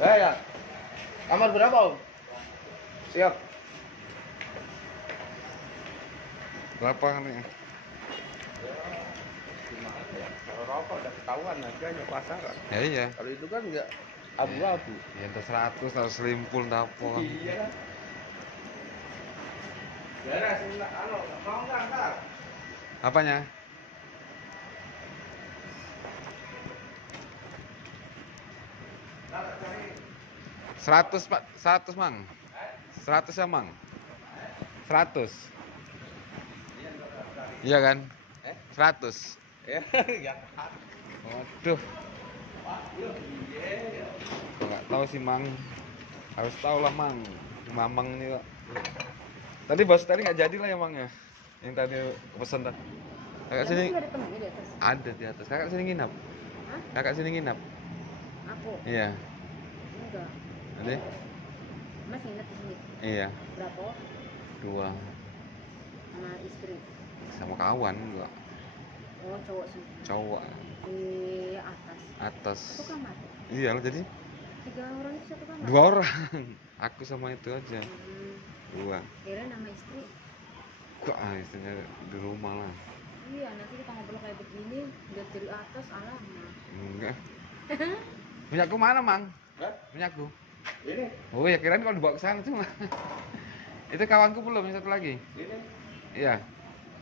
Ya. Kamar berapa, Om? Siap. Berapa nih? Ya, gimana ya? Kalau rokok udah ketahuan harganya pasaran. Ya iya. Kalau itu kan enggak abu-abu. Ya entar 100 harus selimpul dapur. Iya. Beres, mau enggak? Apanya? Enggak cari. 100 Pak, 100 Mang. 100 ya Mang. 100. Iya kan? 100. Ya, ya kan. Waduh, nggak tahu sih Mang. Harus tahu lah Mang. Mamang ini Pak. Tadi bos tadi nggak jadi lah ya Mang ya. Yang tadi pesan tadi. Kakak sini Ada temannya di atas. ada di atas. Kakak sini nginap. Hah? Kakak sini nginap. Aku? Iya. Enggak. Nanti? Mas ingat di sini? Iya. Berapa? 2 Sama istri? sama kawan enggak. Oh, cowok sih. Cowok Di atas. atas. Satu kamar? Iya lah jadi 3 orang itu satu kamar? 2 orang. Aku sama itu aja. 2. Kira nama istri? Kok istrinya di rumah lah. Iya, nanti kita ngobrol kayak begini, lihat dari atas, alamak. Enggak. Punyaku mana, Mang? Hah? Punyaku. Ini. Oh ya kirain kalau dibawa ke sana cuma. Itu kawanku belum, yang satu lagi. Ini. Iya.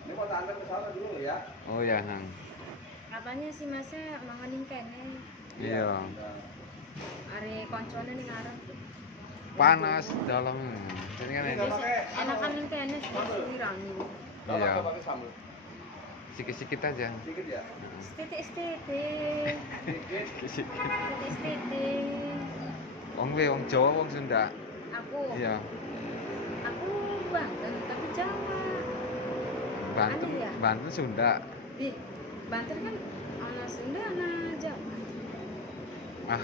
Ini mau tak antar ke sana dulu ya. Oh ya, Hang. Katanya si masnya manganin kene. Iya. Are koncone ning ngarep. Panas dalam. Ini kan ini. Enakan ning kene dirangin. Iya. Enggak pakai sambal. Sikit-sikit aja. Sedikit ya. Titik-titik. Titik-titik. Wong Jawa, wong Sunda. Aku. Iya. Aku Banten tapi Jawa. Banten, Aneh ya? Banten Sunda. Di Banten kan ana Sunda ana Jawa. Ah,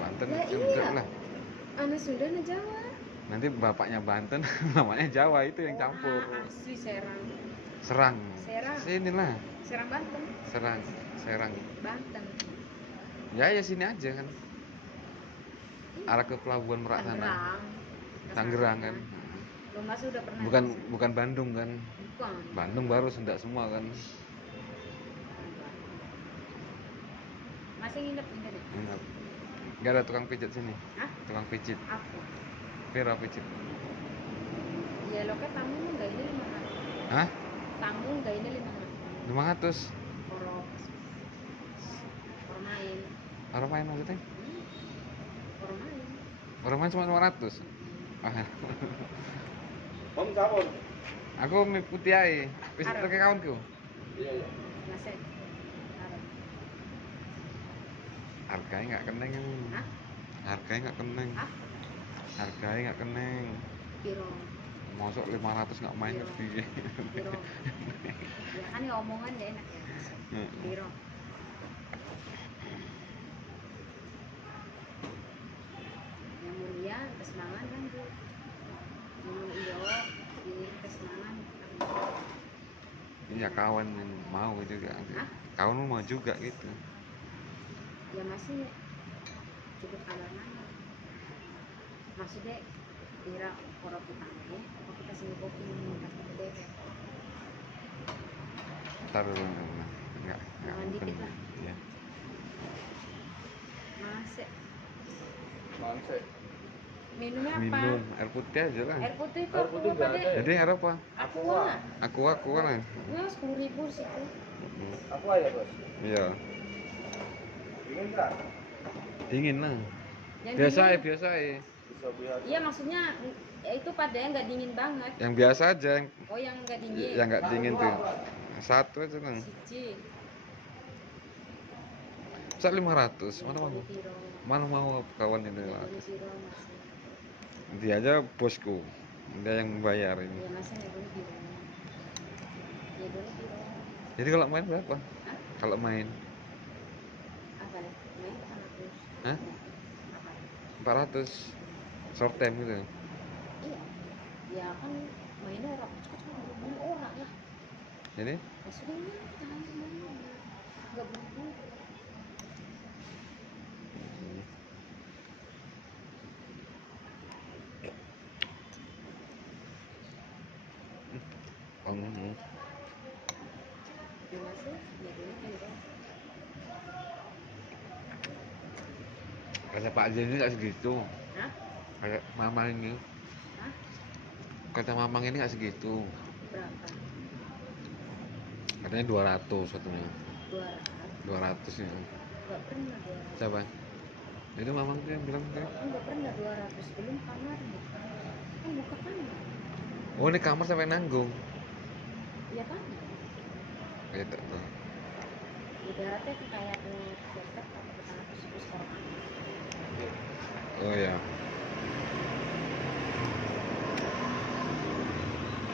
Banten Ya Sunda iya. lah. Ana Sunda ana Jawa. Nanti bapaknya Banten, namanya Jawa itu yang campur. Asli Serang. Serang. Serang. Sinilah. Serang Banten. Serang. Banten. Ya sini aja kan. Arah ke Pelabuhan Merak sana. Tangerang. Tangerang kan. Lo Mas udah pernah? Bukan Bandung kan. Bukan. Bandung baru Sunda semua kan. Masih nginep di sini? Enggak ada tukang pijat sini. Hah? Tukang pijit. Aku. Pira pijit. Ya lo kan tamu enggak ini 500. Hah? Tamu enggak ini 500. 500. Orang main. Orang main maksudnya? Orang main. Orang main cuma 500. Ah. Om sabun. Aku mengikuti aja. Wis Arep. ke kawanku. Iya. Masih. Arep. Harganya nggak keneng. Hah? Harganya nggak keneng. Hah? Harganya nggak keneng. Piro. Masuk 500 nggak main Piro. lebih. Piro. Ya kan ya omongan ya enak ya. Piro. Yang mulia kesenangan kan Bu. Yang iyo ini kesenangan. Iya kawan yang mau juga. Hah? Kawan mau juga gitu. Ya masih cukup kalangan. Maksudnya kira orang utangnya apa kita sini kopi kasih gede Ntar nggak jangan mungkin. dikit lah. Ya. Masih Mangse. minumnya apa? Minum air putih aja lah. Air putih itu Air putih apa nggak deh? ada. Jadi air apa? Aqua. Aqua lah. Ya 10.000 sih tuh. Aku aja, Bos. Iya. Dingin enggak? Dingin lah. Yang Biasa dingin- biasa Bisa biasa. Iya maksudnya ya itu padanya nggak dingin banget. Yang biasa aja Oh yang nggak dingin. yang nggak dingin tuh. Satu aja lah. Siji. Bisa 500. Mana mau? Piro. Mana mau kawan ini Jadi lah. piro masih. Dia aja bosku. Dia yang bayar ini. Ya masih ya dulu piro. Ya dulu piro. Jadi kalau main berapa? Hah? Kalau main Apa ya? Main 400. Hah? Apa? 400 short time gitu. Iya. Ya kan mainnya orang cuma orang lah. Jadi Maksudnya jangan semuanya nggak buru-buru. Gimana sih? Ya dulu gitu. Kata Pak Jen ini nggak segitu. Hah? Kayak Mama ini. Hah? Kata Mamang ini nggak segitu. Berapa? Katanya 200 satunya. 200. 200 ya. Nggak pernah 200. Siapa? Itu Mamang tuh yang bilang tuh. Nggak pernah 200. Belum kamarnya. Kan buka kamar. Oh, ini kamar sampai nanggung. Iya kan? Kayak tak tahu. Ibaratnya kayak dompet atau petang terus orang. Oh ya.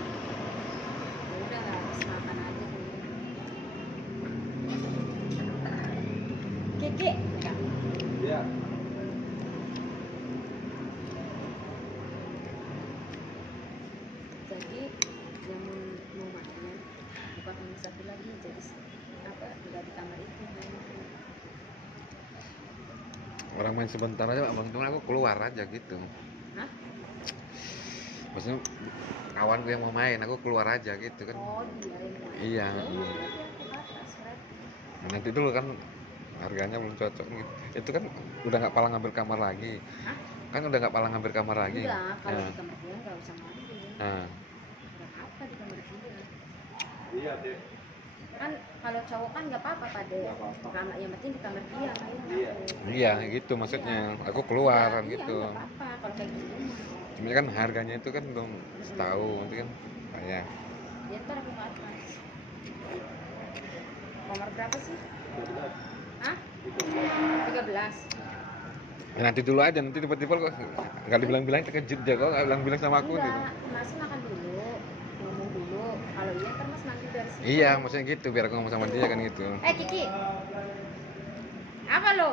Ya udah nggak habis makan aja dulu. Keke. Enggak. Iya. Jadi yang mau main buka kamar satu lagi, jadi apa nggak di kamar itu main. Orang main sebentar aja, Bang. Cuma aku keluar aja gitu. Hah? Maksudnya kawan gue yang mau main, aku keluar aja gitu kan. Oh dia yang main. Iya. Oh, berarti aku ke atas, Red. Nah, nanti dulu kan harganya belum cocok gitu. Itu kan udah nggak palang ngambil kamar lagi. Hah? Kan udah nggak palang ngambil kamar lagi. Enggak, kalau Nah, di kamar dia nggak usah ngambil. nah. Nggak apa di kamar dia. Iya, Dek. Kan kalau cowok kan nggak apa-apa pada Nggak apa-apa. kamar, yang penting di kamar dia main. Iya. Iya gitu maksudnya. Aku keluar kan Iya, gitu. nggak apa-apa kalau kayak gitu mah. Cuma kan harganya itu kan belum setahu, nanti kan kayak Ya ntar aku ke atas. Kamar berapa sih? 12. Hah? 13. ya, nanti dulu aja, nanti tiba-tiba kok nggak dibilang-bilang terkejut dia kok nggak bilang-bilang sama aku gitu. Enggak, Mas makan dulu, ngomong dulu. Kalau iya ntar Mas nanti dari sini. Iya maksudnya gitu biar aku ngomong sama dia kan gitu. Kiki. Apa lo?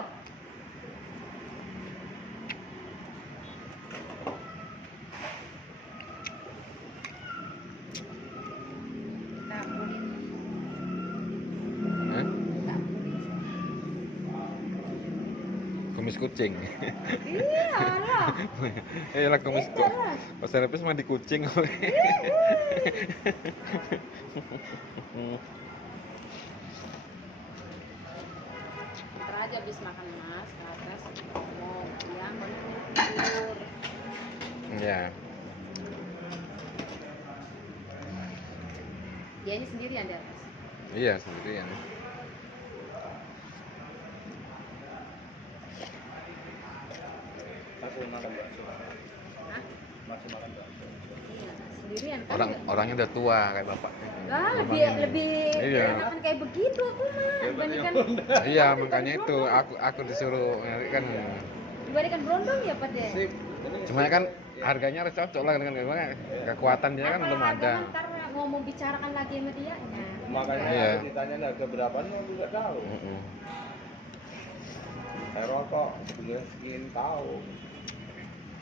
Takulin. Hah? Takulin. Kumis kucing. Iya lah. Iya lah kumis Iya lah. pas servis mah di kucing. Ntar aja habis makan Mas ke atas mau yang mau tidur. Iya. Dianya sendirian di atas. Iya sendirian. Masih makan bakso. Hah? Masih makan bakso. Iya, sendirian kan. Orangnya udah tua kayak bapaknya. Lah, Mamang dia ini. lebih Iya. enakan kayak begitu aku mah dibandingkan Iya makanya itu aku disuruh nyari kan. dibandingkan berondong ya Pak deh. Sip. Cuma kan harganya harus cocok lah kan kekuatan dia kan belum ada. Ntar ngomong bicarakan lagi sama dia. Makanya Iya. aku ditanya harga berapa nih aku nggak tahu. Mm-mm. Saya rokok juga segini tahu.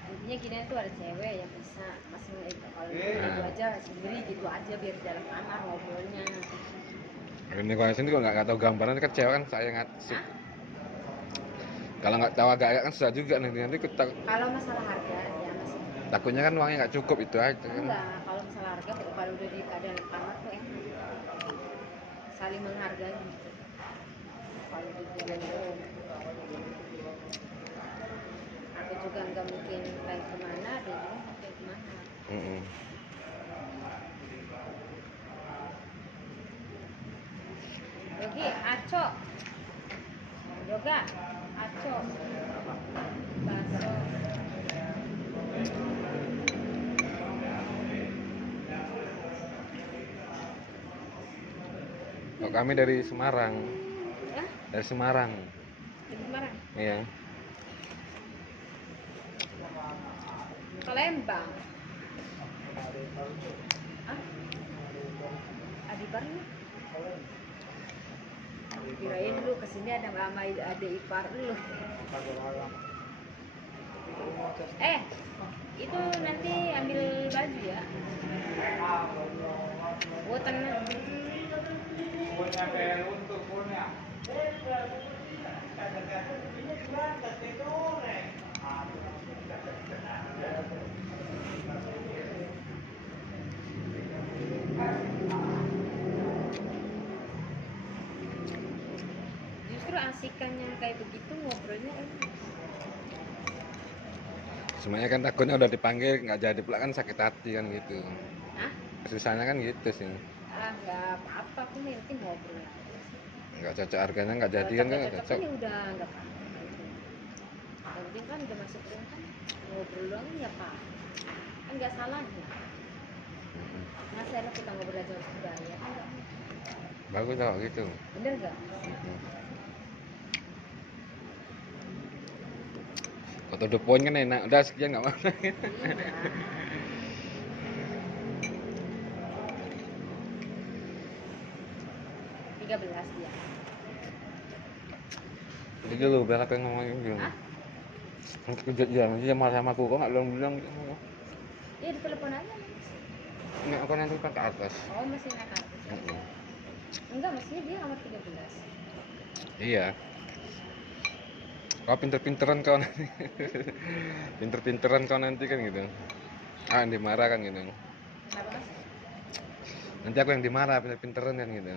Intinya gini tuh ada cewek yang bisa masih kalau itu aja sendiri gitu aja biar di dalam kamar ngobrolnya. Ini kalau sini kalau nggak tahu gambaran kan cewek kan saya nggak sih. Kalau nggak tahu agak-agak kan susah juga nanti Kalau masalah harga ya masih takutnya kan uangnya nggak cukup itu aja kan. enggak. Kalau masalah harga kalau udah di dalam kamar tuh enak. Saling menghargai gitu. Kalau di dalam aku juga nggak mungkin main kemana, dia juga nggak kayak kemana. Mm-mm. Yogi, Aco, Yoga, Aco, bakso. Oh, kami dari Semarang. Hah? Dari Semarang. Di Semarang? Iya. Palembang. Hah? Adi Baru? Kirain lu kesini ada sama adik ipar lu. Itu nanti ambil baju ya. Oh tenang. Semuanya kan takutnya udah dipanggil nggak jadi pula kan sakit hati kan gitu. Hah? Susahnya kan gitu sih. Nggak apa-apa, aku penting ngobrol. Nggak cocok harganya nggak jadi Kalau kan nggak cocok cocok. kan ya udah nggak apa-apa gitu. Yang penting kan udah masuk ring kan ngobrol doang ya pak, kan nggak salahnya. Mm-mm. Masa enak kita ngobrol aja harus dibayar kan nggak? Bagus kalau gitu. Bener nggak? Mm-mm. Foto the point kan enak, udah sekian nggak apa-apa. Iya. 13 dia. Jadi lu biar apa yang ngomongin bilang. Hah? Nanti kejadian dia marah sama aku kok nggak bilang. Iya di telepon aja Mas. Nggak aku nanti ke atas. Oh masih naik atas. Mm-mm. Enggak, mestinya dia nomor 13. Iya. Kau pinter-pinteran kau nanti. Pinter-pinteran kau nanti kan gitu. Ah yang dimarah kan gitu. Kenapa Mas? Nanti aku yang dimarah pinter-pinteran kan gitu.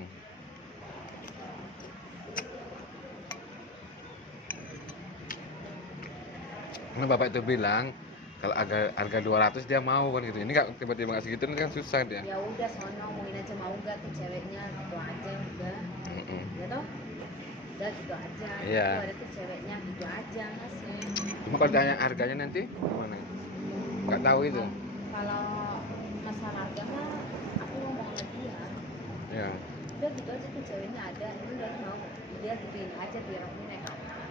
Karena bapak itu bilang kalau harga 200 dia mau kan gitu. Ini nggak tiba-tiba ngasih gitu kan susah dia. Ya udah sono ngomongin aja mau nggak tuh ceweknya gitu aja udah. Mm-mm. Ya toh? Udah gitu aja. Iya. Itu ada tuh ceweknya gitu aja Mas. Cuma kalau tanya harganya nanti gimana? Nggak tahu itu. Kalau masalah harga mah aku ngomong sama dia. Ya. Udah gitu aja tuh ceweknya ada, ini udah mau dia gituin aja biar aku naik ke atas.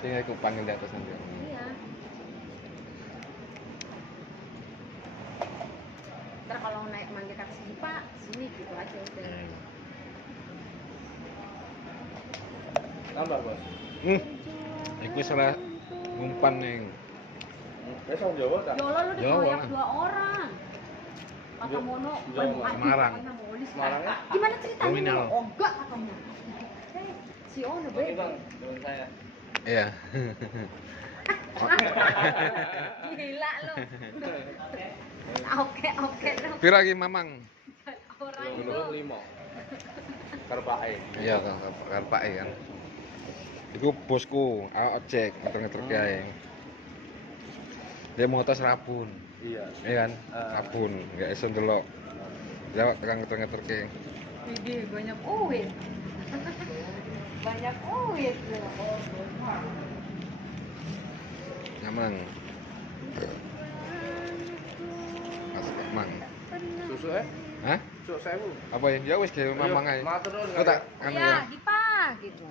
Tinggal aku panggil di atas nanti. Iya. Ntar kalau naik manggil taksi sini Pak, sini gitu aja udah. Nambah bos. Iku salah umpan neng. Besok Jawa tak? Ya Allah lu Jawa dikeroyok lah. 2 orang. Kata Mono, Jawa. Semarang. Semarang ya? Gimana ceritanya? Kriminal. Mono? Oh enggak kata Mono. Si Ono bego. Teman saya. Iya. Gila lu. Oke lu. Pira lagi mamang? Orang Dulu itu. 5. Karbae. Iya kan Pak kan. Iku bosku, ojek ngeter-ngeter kae. Dia mau tas rabun, Iya. iya kan? Rabun, nggak iso ndelok. Dia tekan ngeter-ngeter kae. Widih, banyak uit. Banyak uit lu. Nyamang. Mas Mang. Susu Hah? Susu 1000. Apa yang ya wis gawe mamang ae. Matur nuwun. Kok tak anu ya. Iya, Dipa gitu.